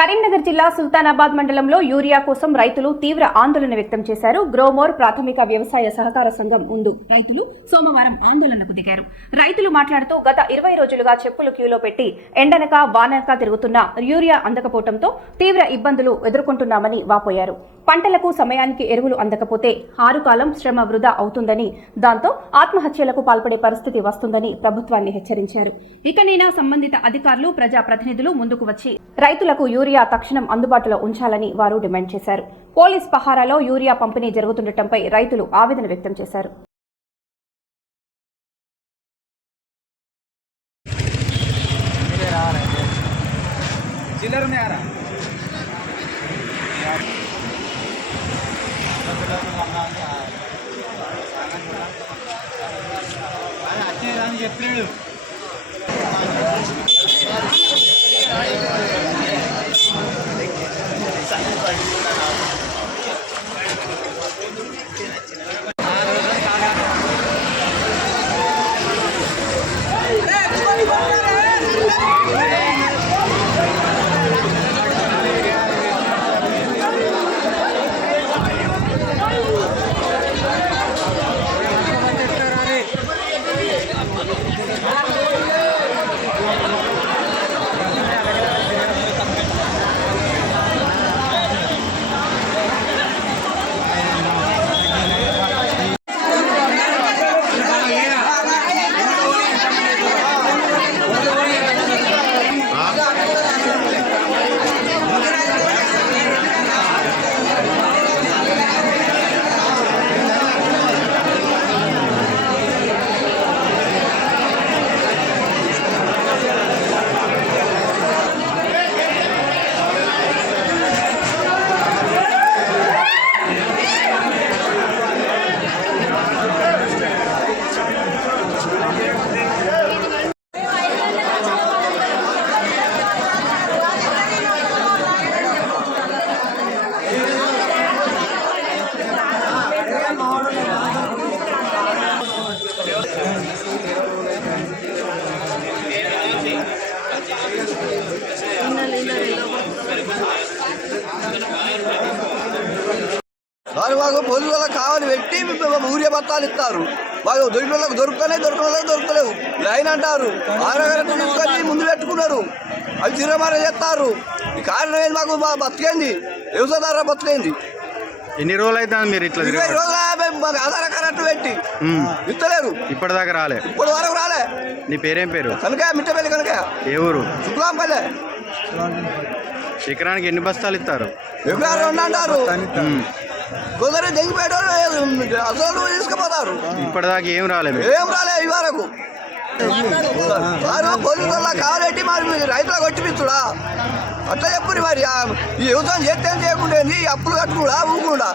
కరీంనగర్ జిల్లా సుల్తానాబాద్ మండలంలో యూరియా కోసం రైతులు తీవ్ర ఆందోళన వ్యక్తం చేశారు. గ్రోమోర్ ప్రాథమిక వ్యవసాయ సహకార సంఘం ముందు రైతులు సోమవారం ఆందోళనకు దిగారు. రైతులు మాట్లాడుతూ గత ఇరవై రోజులుగా చెప్పులు క్యూలో పెట్టి ఎండనక వానక తిరుగుతున్న యూరియా అందకపోవడంతో తీవ్ర ఇబ్బందులు ఎదుర్కొంటున్నామని వాపోయారు. పంటలకు సమయానికి ఎరువులు అందకపోతే ఆరు కాలం శ్రమ వృధా అవుతుందని దాంతో ఆత్మహత్యలకు పాల్పడే పరిస్థితి వస్తుందని ప్రభుత్వాన్ని హెచ్చరించారు. ఇకనైనా సంబంధిత అధికారులు ప్రజాప్రతినిధులు ముందుకు వచ్చి రైతులకు యూరియా యూరియా తక్షణం అందుబాటులో ఉంచాలని వారు డిమాండ్ చేశారు. పోలీస్ పహారాలో యూరియా పంపిణీ జరుగుతుండటంపై రైతులు ఆవేదన వ్యక్తం చేశారు. చెప్పాడు. వాళ్ళు మాకు పొలి వల్ల కావాలి పెట్టి ఊరే బత్తాలు ఇస్తారు. వాళ్ళు దొరికిన వాళ్ళకి దొరుకుతానే దొరికిన వాళ్ళకి దొరకలేవు లైన్ అంటారు. ఆరోగ్యం తీసుకొని ముందు పెట్టుకున్నారు. అవి చిరమార చేస్తారు. ఈ కారణం ఏంది మాకు? బతికేంది? వ్యవసాయదారు బతికేంది? ఎన్ని రోజులు అవుతుంది మీరు ఇట్లా ఇరవై రోజులు మాకు ఆధార కరెంట్ పెట్టి. ఇస్తలేరు. ఇప్పటిదాకా రాలే. ఇప్పటి వరకు రాలే. నీ పేరేం పేరు? కనుక మిట్టపల్లి కనుక ఏ ఊరు? శుక్లాంపల్లి. శిఖరానికి ఎన్ని బస్తాలు ఇస్తారు? ఎకరాలు రెండు అంటారు. కొందరు దిగిపోయాడు అసలు తీసుకుపోతారు. ఇప్పటిదాకా ఏం రాలే మీకు ఏం రాలే ఈ వరకు. వారు పోలీసు వల్ల కావాలంటే మరి రైతులకు వచ్చిపిస్తుడా అట్లా చెప్పుని మరి ఈ వ్యవసాయం చేస్తే చేయకుండా అప్పులు కట్టుకుండా ఊకుండా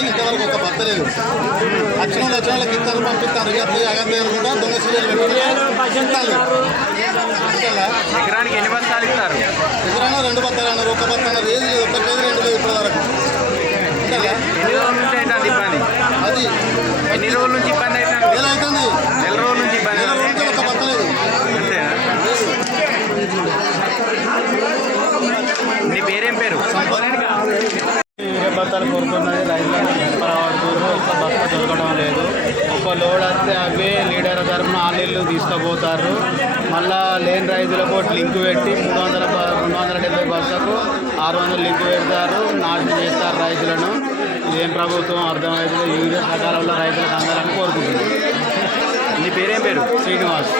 ఇంతవరకు ఒక లక్షణం పంపిస్తారు కూడా దొంగ సీరియల్ ఎకరానికి ఎన్ని బస్తాలు ఇస్తారు? ఎదురైనా రెండు బత్తాలు అన్నారు ఒక బత్త అన్నారు ఏది లేదు ఒక్క లేదు రెండు లేదు ఇప్పటి వరకు ఉండాలా? ఎన్ని రోజుల నుంచి అవుతుంది ఇబ్బంది అది. ఎన్ని రోజుల నుంచి ఇబ్బంది అవుతుంది నెల అవుతుంది. నెల రోజుల నుంచి ఇబ్బంది నెల నీ పేరేం పేరు? బత్తాలు కోరుతున్నాయి రైతులను పడబడుతున్నారు ఒక బస్తా దొరకడం లేదు. ఒక లోడ్ వస్తే అవే లీడర్ తరఫున ఆలీళ్ళు తీసుకుపోతారు. మళ్ళా లేని రైతులకు ఒకటి లింక్ పెట్టి మూడు వందల రెండు వందల డెబ్బై బస్సులకు ఆరు వందలు లింక్ పెడతారు. నాశనం చేస్తారు రైతులను. ఏం ప్రభుత్వం? అర్థమైతే యూరియా సకాలంలో రైతులకు అందాలని కోరుకుంటున్నారు నీ పేరేం పేరు? శ్రీనివాస్.